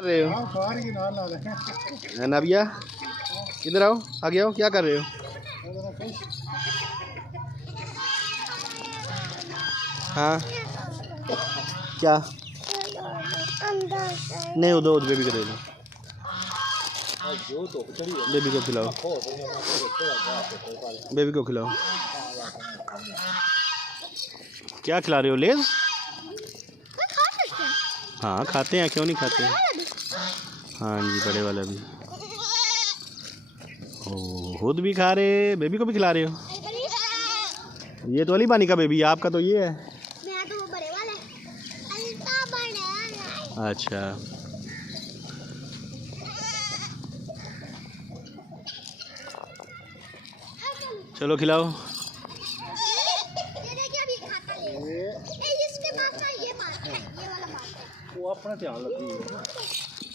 रहे हो नाबिया, इधर आओ, आगे आओ, क्या कर रहे हो? हाँ क्या? नहीं वो दो बेबी को दे दो, बेबी को खिलाओ, बेबी को खिलाओ। क्या खिला रहे हो? लेज? हाँ खाते हैं, क्यों नहीं खाते हैं। हाँ जी बड़े वाला भी। ओ खुद भी खा रहे, बेबी को भी खिला रहे हो? ये तो अली बानी का बेबी है, आपका तो ये है। मेरा तो वो बड़े वाला है। अच्छा चलो खिलाओ। वो अपना ध्यान रखती है,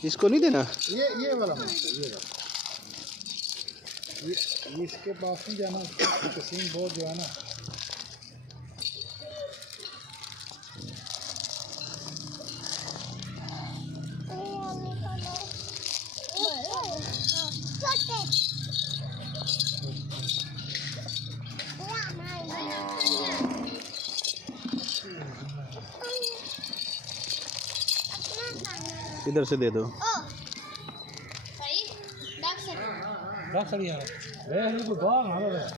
इसको नहीं देना। ये वाला ये इसके पास नहीं जाना, सीन बहुत जो है ना। इधर से दे दो।